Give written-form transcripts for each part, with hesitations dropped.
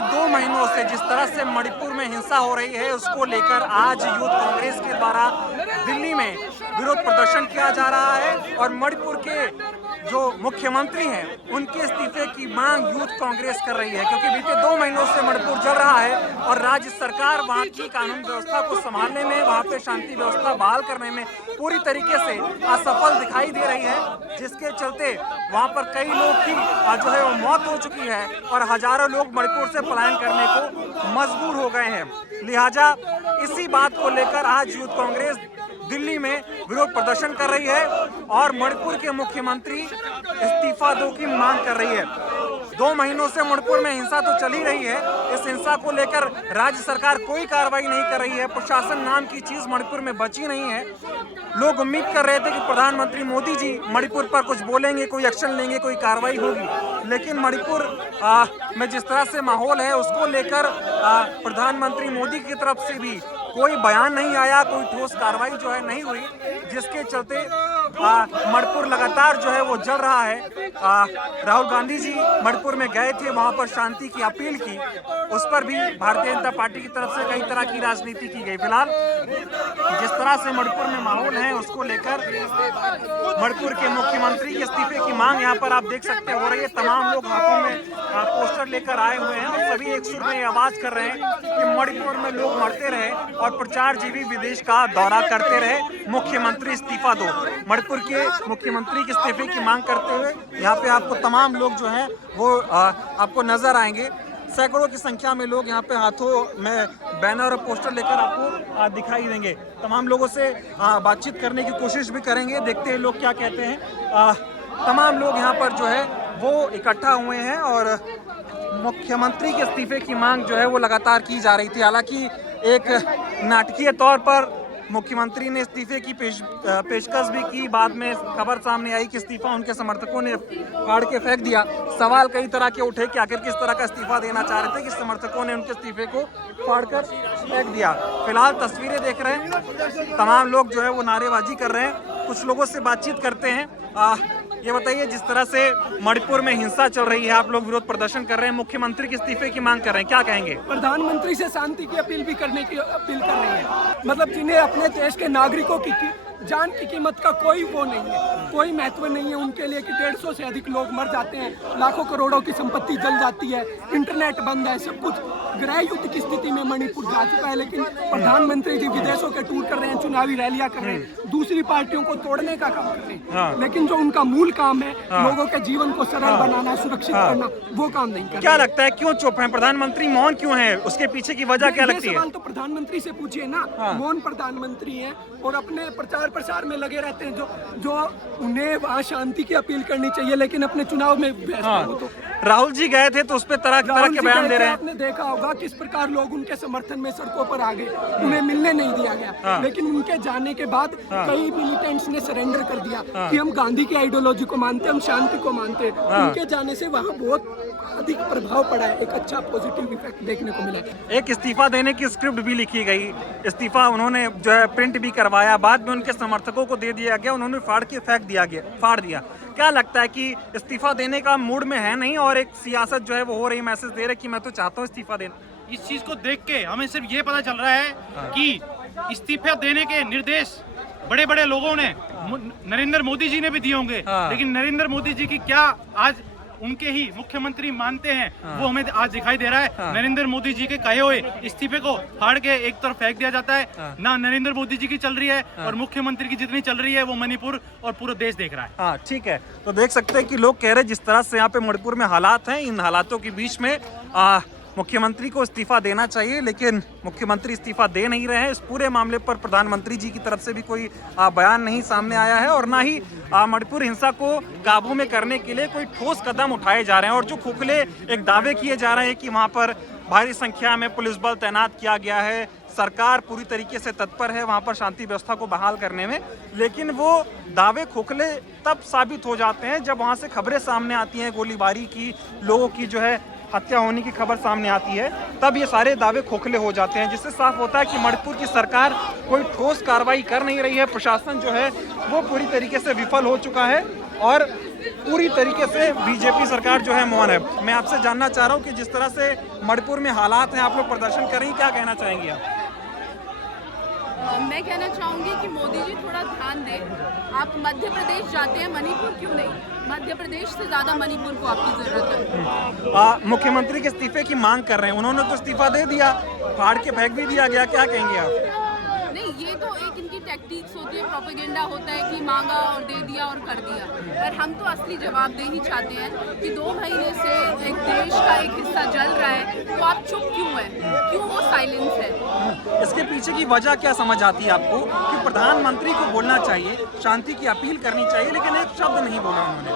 बीते 2 महीनों से जिस तरह से मणिपुर में हिंसा हो रही है उसको लेकर आज यूथ कांग्रेस के द्वारा दिल्ली में विरोध प्रदर्शन किया जा रहा है और मणिपुर के जो मुख्यमंत्री हैं उनके इस्तीफे की मांग यूथ कांग्रेस कर रही है, क्योंकि बीते 2 महीनों से मणिपुर जल रहा है और राज्य सरकार वहां की कानून व्यवस्था को संभालने में, वहां पे शांति व्यवस्था बहाल करने में पूरी तरीके से असफल दिखाई दे रही है, जिसके चलते वहां पर कई लोग की जो है वो मौत हो चुकी है और हजारों लोग मणिपुर से पलायन करने को मजबूर हो गए हैं। लिहाजा इसी बात को लेकर आज यूथ कांग्रेस दिल्ली में विरोध प्रदर्शन कर रही है और मणिपुर के मुख्यमंत्री इस्तीफा दो की मांग कर रही है। 2 महीनों से मणिपुर में हिंसा तो चल ही रही है, इस हिंसा को लेकर राज्य सरकार कोई कार्रवाई नहीं कर रही है, प्रशासन नाम की चीज मणिपुर में बची नहीं है। लोग उम्मीद कर रहे थे कि प्रधानमंत्री मोदी जी मणिपुर पर कुछ बोलेंगे, कोई एक्शन लेंगे, कोई कार्रवाई होगी, लेकिन मणिपुर में जिस तरह से माहौल है उसको लेकर प्रधानमंत्री मोदी की तरफ से भी कोई बयान नहीं आया, कोई ठोस कार्रवाई जो है नहीं हुई, जिसके चलते मणिपुर लगातार जो है वो जल रहा है। राहुल गांधी जी मणिपुर में गए थे, वहां पर शांति की अपील की, उस पर भी भारतीय जनता पार्टी की तरफ से कई तरह की राजनीति की गई। फिलहाल जिस तरह से मणिपुर में माहौल है उसको लेकर मणिपुर के मुख्यमंत्री के इस्तीफे की मांग यहाँ पर आप देख सकते हो रही है। तमाम लोग हाथों में पोस्टर लेकर आए हुए हैं और सभी एक सुर में आवाज कर रहे हैं कि मणिपुर में लोग मरते रहे और प्रचारजीवी विदेश का दौरा करते रहे, मुख्यमंत्री इस्तीफा दो। मणिपुर के मुख्यमंत्री के इस्तीफे की मांग करते हुए यहाँ पे आपको तमाम लोग जो हैं वो आपको नजर आएंगे। सैकड़ों की संख्या में लोग यहाँ पे हाथों में बैनर और पोस्टर लेकर आपको दिखाई देंगे। तमाम लोगों से बातचीत करने की कोशिश भी करेंगे, देखते हैं लोग क्या कहते हैं। तमाम लोग यहाँ पर जो है वो इकट्ठा हुए हैं और मुख्यमंत्री के इस्तीफे की मांग जो है वो लगातार की जा रही थी। हालांकि एक नाटकीय तौर पर मुख्यमंत्री ने इस्तीफे की पेशकश भी की, बाद में खबर सामने आई कि इस्तीफा उनके समर्थकों ने फाड़ के फेंक दिया। सवाल कई तरह के उठे कि आखिर किस तरह का इस्तीफा देना चाह रहे थे कि समर्थकों ने उनके इस्तीफे को फाड़कर फेंक दिया। फिलहाल तस्वीरें देख रहे हैं, तमाम लोग जो है वो नारेबाजी कर रहे हैं। कुछ लोगों से बातचीत करते हैं। ये बताइए, जिस तरह से मणिपुर में हिंसा चल रही है, आप लोग विरोध प्रदर्शन कर रहे हैं, मुख्यमंत्री के इस्तीफे की मांग कर रहे हैं, क्या कहेंगे? प्रधानमंत्री से शांति की अपील भी करने की अपील कर रहे हैं। मतलब जिन्हें अपने देश के नागरिकों की जान की कीमत का कोई वो नहीं है, कोई महत्व नहीं है उनके लिए कि 150 से अधिक लोग मर जाते हैं, लाखों करोड़ों की संपत्ति जल जाती है, इंटरनेट बंद है, सब कुछ गृह युद्ध की स्थिति में मणिपुर जा चुका है। लेकिन प्रधानमंत्री जी विदेशों के टूर कर रहे हैं, चुनावी रैलियां कर रहे हैं, दूसरी पार्टियों को तोड़ने का काम कर रहे हैं, लेकिन जो उनका मूल काम है लोगों के जीवन को सरल बनाना, सुरक्षित करना, वो काम नहीं कर रहे। क्या लगता है क्यों चुप है प्रधानमंत्री, मौन क्यों है? उसके पीछे की वजह क्या लगती है? सवाल तो प्रधानमंत्री से पूछिए ना। मौन प्रधानमंत्री है और अपने प्रचार प्रसार में लगे रहते हैं, जो उन्हें वहाँ शांति की अपील करनी चाहिए, लेकिन अपने चुनाव में व्यस्त हैं वो। तो राहुल जी गए थे तो उस पर तरह के बयान दे रहे हैं। आपने देखा होगा किस प्रकार लोग उनके समर्थन में सड़कों पर आ गए, उन्हें मिलने नहीं दिया गया, लेकिन उनके जाने के बाद कई मिलिटेंट्स ने सरेंडर कर दिया कि हम गांधी की आइडियोलॉजी को मानते हैं, हम शांति को मानते हैं। उनके जाने से वहाँ बहुत अधिक प्रभाव पड़ा है, एक अच्छा पॉजिटिव इफेक्ट देखने को मिला है। एक इस्तीफा देने की स्क्रिप्ट भी लिखी गई, इस्तीफा उन्होंने जो है प्रिंट भी करवाया, बाद में उनके समर्थकों को दे दिया गया, उन्होंने फाड़ के फेंक फाड़ दिया। क्या लगता है कि इस्तीफा देने का मूड में है नहीं और एक सियासत जो है वो हो रही, मैसेज दे रहे कि मैं तो चाहता हूँ इस्तीफा देना? इस चीज को देख के हमें सिर्फ ये पता चल रहा है कि इस्तीफा देने के निर्देश बड़े बड़े लोगों ने, नरेंद्र मोदी जी ने भी दिए होंगे, लेकिन नरेंद्र मोदी जी की क्या आज उनके ही मुख्यमंत्री मानते हैं वो हमें आज दिखाई दे रहा है। नरेंद्र मोदी जी के कहे हुए इस्तीफे को फाड़ के एक तरफ फेंक दिया जाता है। ना नरेंद्र मोदी जी की चल रही है और मुख्यमंत्री की जितनी चल रही है वो मणिपुर और पूरा देश देख रहा है। हाँ ठीक है, तो देख सकते हैं कि लोग कह रहे हैं जिस तरह से यहाँ पे मणिपुर में हालात हैं, इन हालातों के बीच में मुख्यमंत्री को इस्तीफा देना चाहिए, लेकिन मुख्यमंत्री इस्तीफा दे नहीं रहे हैं। इस पूरे मामले पर प्रधानमंत्री जी की तरफ से भी कोई बयान नहीं सामने आया है और ना ही मणिपुर हिंसा को काबू में करने के लिए कोई ठोस कदम उठाए जा रहे हैं। और जो खोखले एक दावे किए जा रहे हैं कि वहाँ पर भारी संख्या में पुलिस बल तैनात किया गया है, सरकार पूरी तरीके से तत्पर है वहाँ पर शांति व्यवस्था को बहाल करने में, लेकिन वो दावे खोखले तब साबित हो जाते हैं जब वहाँ से खबरें सामने आती हैं, गोलीबारी की, लोगों की जो है हत्या होने की खबर सामने आती है, तब ये सारे दावे खोखले हो जाते हैं, जिससे साफ होता है कि मणिपुर की सरकार कोई ठोस कार्रवाई कर नहीं रही है। प्रशासन जो है वो पूरी तरीके से विफल हो चुका है और पूरी तरीके से बीजेपी सरकार जो है मौन है। मैं आपसे जानना चाह रहा हूँ कि जिस तरह से मणिपुर में हालात हैं, आप लोग प्रदर्शन कर रही हैं, क्या कहना चाहेंगी आप? मैं कहना चाहूँगी कि मोदी जी थोड़ा ध्यान दें। आप मध्य प्रदेश जाते हैं, मणिपुर क्यों नहीं? मध्य प्रदेश से ज़्यादा मणिपुर को आपकी ज़रूरत है। मुख्यमंत्री के इस्तीफे की मांग कर रहे हैं, उन्होंने तो इस्तीफा दे दिया, फाड़ के फेंक भी दिया गया, क्या कहेंगे आप? नहीं, ये तो एक इनकी टैक्टिक्स होती है, प्रोपेगेंडा होता है कि मांगा और दे दिया और कर दिया। पर हम तो असली जवाब दे ही चाहते हैं कि 2 महीने से एक देश का एक हिस्सा जल रहा है, तो आप चुप क्यों हैं? क्यों वो साइलेंस है? इसके पीछे की वजह क्या समझ आती है आपको कि प्रधानमंत्री को बोलना चाहिए, शांति की अपील करनी चाहिए, लेकिन एक शब्द नहीं बोला उन्होंने?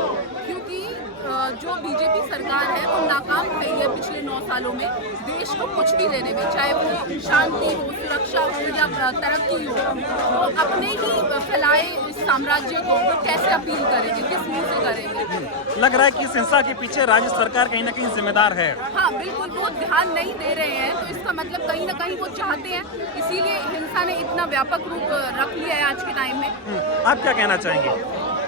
क्योंकि जो बीजेपी सरकार है वो नाकाम रही है पिछले 9 सालों में देश को कुछ भी देने में, चाहे वो शांति हो, सुरक्षा हो या तरक्की हो। वो अपने ही फैलाए इस साम्राज्य को वो कैसे अपील करेंगे, किस मुंह से करेंगे? लग रहा है कि इस हिंसा के पीछे राज्य सरकार कहीं ना कहीं जिम्मेदार है। हाँ बिल्कुल, वो ध्यान नहीं दे रहे हैं, तो इसका मतलब कहीं ना कहीं वो चाहते हैं, इसीलिए हिंसा ने इतना व्यापक रूप रख लिया है आज के टाइम में। आप क्या कहना चाहेंगे?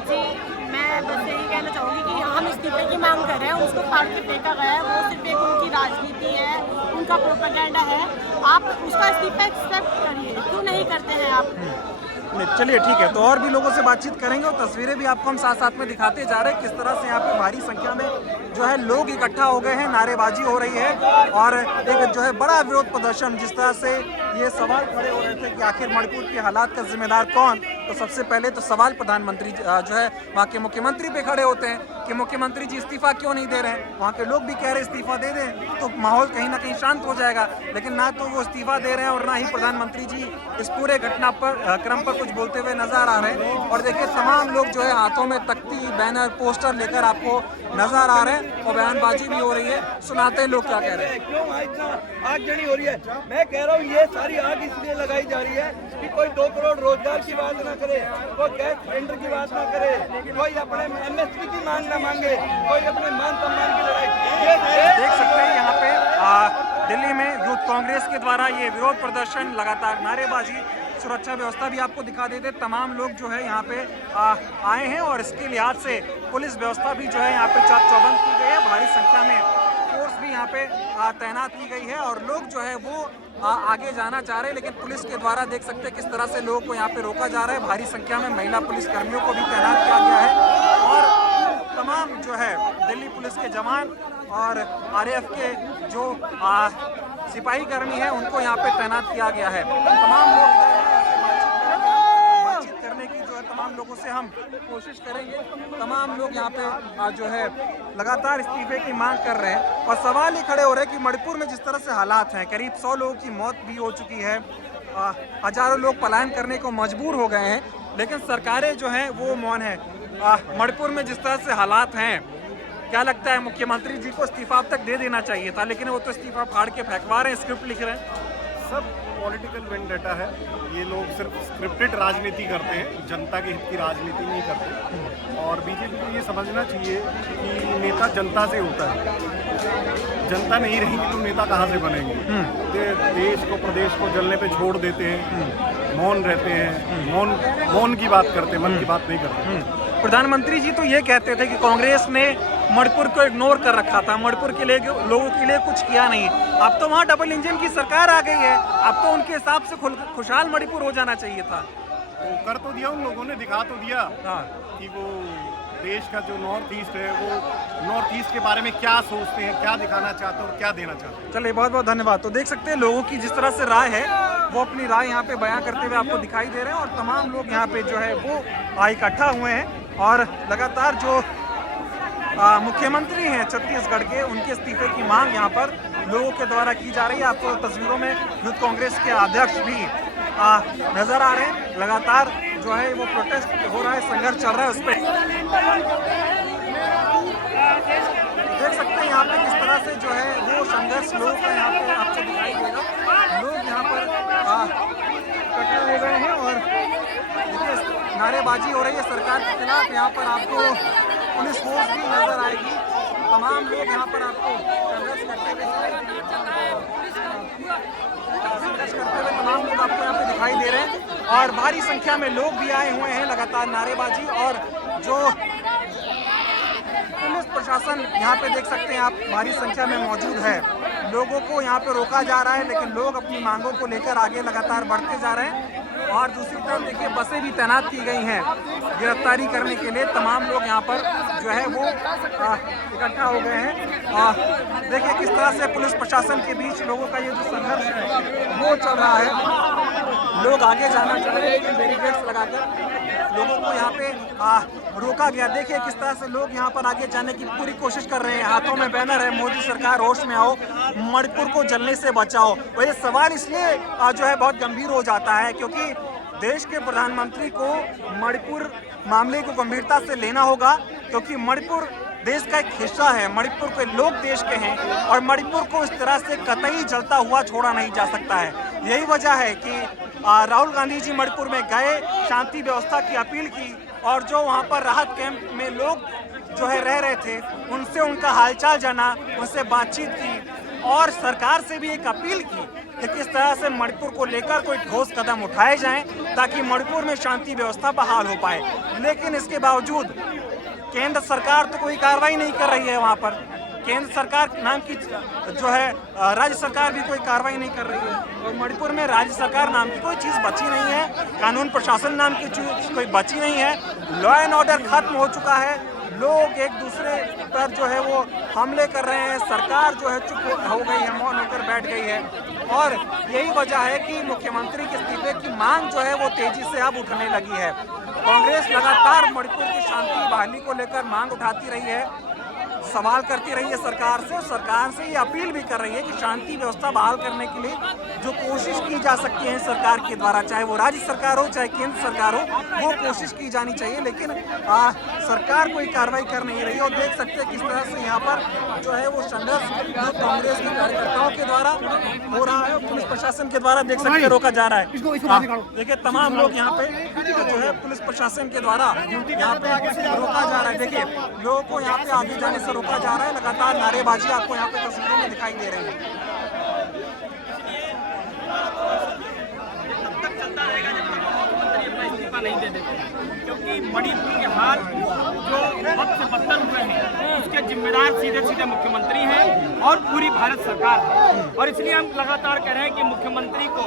जी, मैं बस यही कहना चाहूँगी कि हम इस्तीफे की मांग कर रहे हैं, उसको फाड़ के फेंका गया है, वो सिर्फ एक उनकी राजनीति है, उनका प्रोपेगेंडा है। आप उसका इस्तीफा एक्सेप्ट करिए, क्यों नहीं करते हैं आप? चलिए ठीक है, तो और भी लोगों से बातचीत करेंगे और तस्वीरें भी आपको हम साथ साथ में दिखाते जा रहे हैं किस तरह से यहाँ पे भारी संख्या में जो है लोग इकट्ठा हो गए हैं, नारेबाजी हो रही है और एक जो है बड़ा विरोध प्रदर्शन। जिस तरह से ये सवाल खड़े हो रहे थे कि आखिर मणिपुर के हालात का जिम्मेदार कौन, तो सबसे पहले तो सवाल प्रधानमंत्री जो है वहाँ के मुख्यमंत्री पे खड़े होते हैं कि मुख्यमंत्री जी इस्तीफा क्यों नहीं दे रहे हैं। वहाँ के लोग भी कह रहे हैं इस्तीफा दे दें तो माहौल कहीं ना कहीं शांत हो जाएगा, लेकिन ना तो वो इस्तीफा दे रहे हैं और ना ही प्रधानमंत्री जी इस पूरे घटना पर क्रम पर कुछ बोलते हुए नजर आ रहे हैं। और देखिए तमाम लोग जो है हाथों में तख्ती, बैनर, पोस्टर लेकर आपको नजर आ रहे हैं और बयानबाजी भी हो रही है। सुनाते हैं लोग क्या कह रहे हैं। क्यों इतना आगजनी हो रही है? मैं कह रहा हूँ ये सारी आग इसलिए लगाई जा रही है कि कोई 2 करोड़ रोजगार की बात ना करे, कोई गैस सिलेंडर की बात ना करे, कोई अपने MSP की मांग ना मांगे, कोई अपने मान सम्मान की लड़ाई। देख सकते हैं यहाँ पे दिल्ली में यूथ कांग्रेस के द्वारा ये विरोध प्रदर्शन, लगातार नारेबाजी, सुरक्षा व्यवस्था भी आपको दिखा देते। तमाम लोग जो है यहाँ पे आए हैं और इसके लिहाज से पुलिस व्यवस्था भी जो है यहाँ पे चाक चौबंद की गई है। भारी संख्या में फोर्स भी यहाँ पे तैनात की गई है और लोग जो है वो आगे जाना चाह रहे हैं, लेकिन पुलिस के द्वारा देख सकते हैं किस तरह से लोगों को यहाँ पे रोका जा रहा है। भारी संख्या में महिला पुलिस कर्मियों को भी तैनात किया गया है और तमाम जो है दिल्ली पुलिस के जवान और RAF के जो सिपाही कर्मी हैं उनको यहाँ पे तैनात किया गया है। तमाम लोग बातचीत करने की जो है तमाम लोगों से हम कोशिश करेंगे। तमाम लोग यहाँ पे जो है लगातार इस्तीफे की मांग कर रहे हैं और सवाल ही खड़े हो रहे हैं कि मणिपुर में जिस तरह से हालात हैं, करीब 100 लोगों की मौत भी हो चुकी है, हजारों लोग पलायन करने को मजबूर हो गए हैं, लेकिन सरकारें जो हैं वो मौन है। मणिपुर में जिस तरह से हालात हैं, क्या लगता है मुख्यमंत्री जी को इस्तीफा अब तक दे देना चाहिए था, लेकिन वो तो इस्तीफा फाड़ के फेंकवा रहे हैं, स्क्रिप्ट लिख रहे हैं। सब पॉलिटिकल वेंडेटा है, ये लोग सिर्फ स्क्रिप्टेड राजनीति करते हैं, जनता के हित की राजनीति नहीं करते। और बीजेपी को ये समझना चाहिए कि नेता जनता से होता है, जनता नहीं रहेगी तो नेता कहाँ से बनेंगे। देश को, प्रदेश को जलने पे छोड़ देते हैं, मौन रहते हैं, मौन की बात करते हैं, मन की बात नहीं करते। प्रधानमंत्री जी तो ये कहते थे कि कांग्रेस ने मणिपुर को इग्नोर कर रखा था, मणिपुर के लिए लोगों के लिए कुछ किया नहीं। अब तो वहाँ डबल इंजन की सरकार आ गई है, अब तो उनके हिसाब से खुशहाल मणिपुर हो जाना चाहिए था। तो कर तो दिया उन लोगों ने, दिखा तो दिया कि वो देश का जो नॉर्थ ईस्ट है वो नॉर्थ ईस्ट के बारे में क्या सोचते हैं, क्या दिखाना चाहते हैं और क्या देना चाहते हैं। चलिए बहुत बहुत धन्यवाद। तो देख सकते हैं लोगों की जिस तरह से राय है वो अपनी राय यहाँ पे बयां करते हुए आपको दिखाई दे रहे हैं और तमाम लोग यहाँ पे जो है वो इकट्ठा हुए हैं और लगातार जो मुख्यमंत्री हैं छत्तीसगढ़ के, उनके इस्तीफे की मांग यहाँ पर लोगों के द्वारा की जा रही है। आपको तस्वीरों में यूथ कांग्रेस के अध्यक्ष भी नजर आ रहे हैं। लगातार जो है वो प्रोटेस्ट हो रहा है, संघर्ष चल रहा है उस पर। देख सकते हैं यहाँ पे किस तरह से जो है वो संघर्ष लोगों का यहाँ पे आपको दिखाई देगा। लोग यहाँ पर इकट्ठे हो गए हैं और नारेबाजी हो रही है सरकार के खिलाफ। यहाँ पर आपको पुलिस फोर्स भी नजर आएगी, तमाम लोग यहाँ पर आपको संघर्ष करते हुए तमाम लोग आपको यहाँ पे दिखाई दे रहे हैं और भारी संख्या में लोग भी आए हुए हैं। लगातार नारेबाजी और जो प्रशासन यहाँ पे देख सकते हैं आप, भारी संख्या में मौजूद है। लोगों को यहाँ पे रोका जा रहा है, लेकिन लोग अपनी मांगों को लेकर आगे लगातार बढ़ते जा रहे हैं। और दूसरी तरफ देखिए बसें भी तैनात की गई हैं गिरफ्तारी करने के लिए। तमाम लोग यहाँ पर जो है वो इकट्ठा हो गए हैं। और देखिए किस तरह से पुलिस प्रशासन के बीच लोगों का ये जो संघर्ष है वो चल रहा है। लोग आगे जाना चाह रहे हैं, लेकिन बैरिकेड्स लगाकर लोगों को यहाँ पे रोका गया। देखिए किस तरह से लोग यहाँ पर आगे जाने की पूरी कोशिश कर रहे हैं। हाथों में बैनर है, मोदी सरकार होश में आओ, मणिपुर को जलने से बचाओ। और ये सवाल इसलिए जो है बहुत गंभीर हो जाता है क्योंकि देश के प्रधानमंत्री को मणिपुर मामले को गंभीरता से लेना होगा, क्योंकि मणिपुर देश का एक हिस्सा है। मणिपुर के लोग देश के हैं और मणिपुर को इस तरह से कतई जलता हुआ छोड़ा नहीं जा सकता है। यही वजह है कि राहुल गांधी जी मणिपुर में गए, शांति व्यवस्था की अपील की और जो वहां पर राहत कैंप में लोग जो है रह रहे थे उनसे उनका हालचाल जाना, उनसे बातचीत की और सरकार से भी एक अपील की कि किस तरह से मणिपुर को लेकर कोई ठोस कदम उठाए जाएं ताकि मणिपुर में शांति व्यवस्था बहाल हो पाए। लेकिन इसके बावजूद केंद्र सरकार तो कोई कार्रवाई नहीं कर रही है। वहाँ पर केंद्र सरकार नाम की जो है राज्य सरकार भी कोई कार्रवाई नहीं कर रही है और मणिपुर में राज्य सरकार नाम की कोई चीज़ बची नहीं है। कानून प्रशासन नाम की चीज़ कोई बची नहीं है। लॉ एंड ऑर्डर खत्म हो चुका है। लोग एक दूसरे पर जो है वो हमले कर रहे हैं। सरकार जो है चुप हो गई है, मौन होकर बैठ गई है और यही वजह है कि मुख्यमंत्री के इस्तीफे की मांग जो है वो तेजी से अब उठने लगी है। कांग्रेस लगातार मणिपुर की शांति बहाली को लेकर मांग उठाती रही है, सवाल करती रही है सरकार से और सरकार से ये अपील भी कर रही है कि शांति व्यवस्था बहाल करने के लिए जो कोशिश की जा सकती है सरकार के द्वारा, चाहे वो राज्य सरकार हो चाहे केंद्र सरकार हो, वो कोशिश की जानी चाहिए। लेकिन सरकार कोई कार्रवाई कर नहीं रही और देख सकते हैं किस तरह से यहाँ पर जो है वो संघर्ष जो कांग्रेस के कार्यकर्ताओं के द्वारा हो रहा है, पुलिस प्रशासन के द्वारा देख सकते हैं रोका जा रहा है। देखिए तमाम लोग यहाँ पे जो है पुलिस प्रशासन के द्वारा यहाँ पे रोका जा रहा है। देखिए लोगों को यहाँ पे आगे जाने से रोका जा रहा है। लगातार नारेबाजी आपको यहाँ पे तस्वीरों में दिखाई दे रही है। तब तक चलता रहेगा जब तक मुख्यमंत्री अपना इस्तीफा नहीं दे देते, क्योंकि मणिपुर के हाल जो वक्त से बदतर हुए हैं उसके जिम्मेदार सीधे सीधे मुख्यमंत्री हैं और पूरी भारत सरकार है। और इसलिए हम लगातार कह रहे हैं कि मुख्यमंत्री को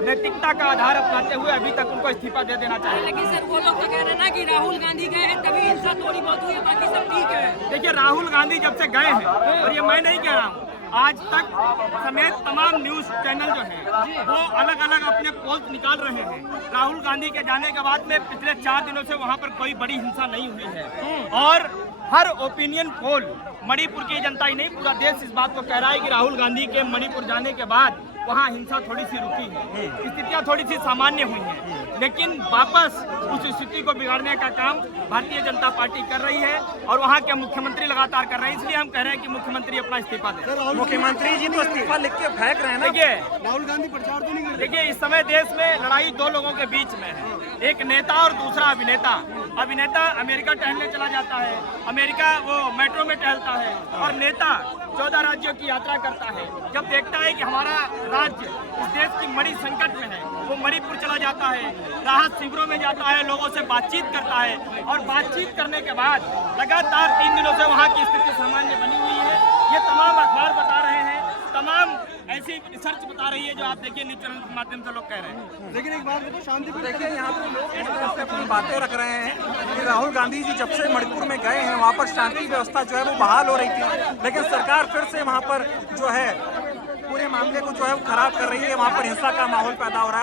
नैतिकता का आधार अपनाते हुए अभी तक उनको इस्तीफा दे देना चाहिए। लेकिन सर वो लोग तो कह रहे हैं ना कि राहुल गांधी गए हैं तभी हिंसा थोड़ी बहुत हुई है, बाकी सब ठीक है। देखिए राहुल गांधी जब से गए हैं, और ये मैं नहीं कह रहा हूँ, आज तक समेत तमाम न्यूज चैनल जो हैं वो अलग अलग अपने पोस्ट निकाल रहे हैं। राहुल गांधी के जाने के बाद में पिछले 4 दिनों से वहाँ पर कोई बड़ी हिंसा नहीं हुई है और हर ओपिनियन पोल, मणिपुर की जनता ही नहीं पूरा देश इस बात को कह रहा है कि राहुल गांधी के मणिपुर जाने के बाद वहाँ हिंसा थोड़ी सी रुकी है, स्थितियाँ थोड़ी सी सामान्य हुई हैं। लेकिन वापस उस स्थिति को बिगाड़ने का काम भारतीय जनता पार्टी कर रही है और वहाँ के मुख्यमंत्री लगातार कर रहे हैं। इसलिए हम कह रहे हैं कि मुख्यमंत्री अपना इस्तीफा दें। मुख्यमंत्री जी तो इस्तीफा लिख के फेंक रहे हैं ना। देखिए राहुल गांधी प्रचार तो नहीं कर रहे। देखिए इस समय देश में लड़ाई 2 लोगों के बीच में है, एक नेता और दूसरा अभिनेता। अभिनेता अमेरिका टहलने चला जाता है, अमेरिका वो मेट्रो में टहलता है और नेता 14 राज्यों की यात्रा करता है। जब देखता है कि हमारा राज्य इस देश की बड़ी संकट में है, वो मणिपुर चला जाता है, राहत शिविरों में जाता है, लोगों से बातचीत करता है और बातचीत करने के बाद लगातार 3 दिनों से वहाँ की स्थिति सामान्य बनी हुई है। ये तमाम अखबार बता रहे हैं, तमाम ऐसी रिसर्च बता रही है जो आप देखिए न्यूज चैनल के माध्यम से लोग कह रहे हैं। लेकिन एक बात बताओ, शांति देखिए यहाँ पे लोग इस तरह से अपनी बातें रख रहे हैं कि राहुल गांधी जी जब से मणिपुर में गए हैं वहाँ पर शांति व्यवस्था जो है वो बहाल हो रही थी, लेकिन सरकार फिर से वहाँ पर जो है पूरे मामले को जो है वो खराब कर रही है। वहाँ पर हिंसा का माहौल पैदा हो रहा है।